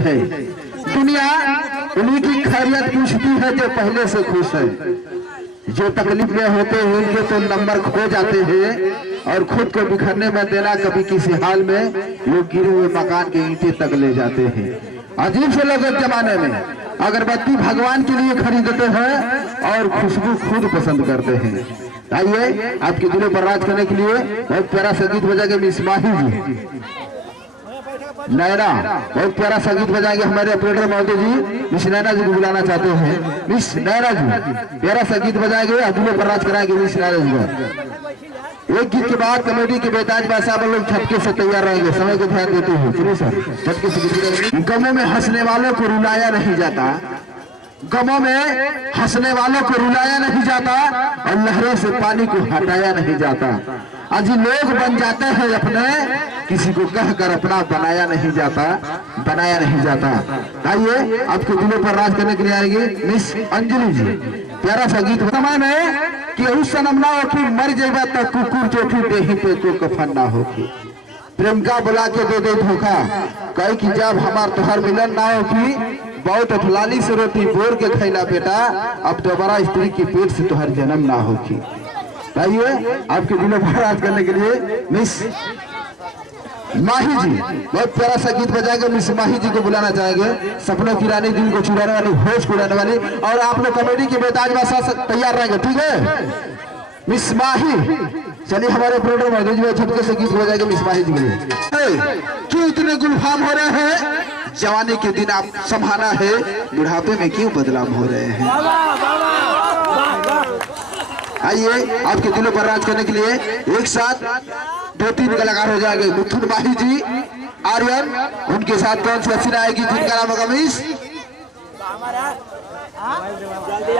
है दुनिया उन्हीं की खैरियत पूछती है जो पहले से खुश है। जो तकलीफ में होते हैं उनके तो नंबर खो जाते हैं और खुद को बिखरने में देना कभी किसी हाल में लोग गिरे हुए मकान के ईंटें तक ले जाते हैं। अजीब से लोग इस जमाने में अगरबत्ती भगवान के लिए खरीदते हैं और खुशबू खुद पसंद करते हैं। आइए आपके दिलों पर राज करने के लिए बहुत प्यारा संगीत बजाएंगे मिस माही जी। नैना बहुत प्यारा संगीत बजाएंगे हमारे ऑपरेटर महोदय जी। मिस नैना जी को बुलाना चाहते हैं। मिस नैना जी प्यारा संगीत बजाएंगे, दिलों पर राज कराएंगे मिस नैना जी को। एक गीत के बाद कमेटी के बेताज बादशाह लोग छटके से तैयार रहेंगे। समय को ध्यान देते हुए चलिए सर छटके से। गमों में हंसने वालों को रुलाया नहीं जाता, गमों में हंसने वालों को रुलाया नहीं जाता और लहरों से पानी को हटाया नहीं जाता। आज लोग बन जाते हैं अपने, किसी को कहकर अपना बनाया नहीं जाता, बनाया नहीं जाता। आइए आपके दिलों पर राज करने के लिए आएंगे मिस अंजलि जी। प्यारा सा गीत समय में कि उस सनम ना हो कि मर जाएगा तो कुकुर चोटी देही पे को कफन ना हो कि प्रेम का बुला के दे दे धोखा कहे कि जब हमार तोहर मिलन ना हो कि बहुत अठलाली से रोटी बोर के खैला बेटा, अब दोबारा स्त्री के पेट से तोहर जन्म ना हो कि। आइए आपके दिलों पर राज करने के लिए मिस माही जी बहुत प्यारा सा गीत बजाएंगे। मिस माही जी को बुलाना चाहेंगे। सपनों की रानी दिल को चुराने वाली, होश को उड़ाने वाली, और आप लोग कमेटी के बेताज बादशाह तैयार रहेंगे, ठीक है मिस माही। चलिए हमारे ऑपरेटर महोदय जी छटके से गीत बजाएंगे मिस माही जी के लिए। क्यों इतने गुलफाम हो रहे हैं, जवानी के दिन आप संभाला है, बुढ़ापे में क्यों बदलाव हो रहे हैं। आइए आपके दिलों पर राज करने के लिए एक साथ 2-3 कलाकार हो जाएंगे। मिथुन माही जी, आर्यन, उनके साथ कौन सी हसीना आएगी जिनका नाम होगा मिस जल्दी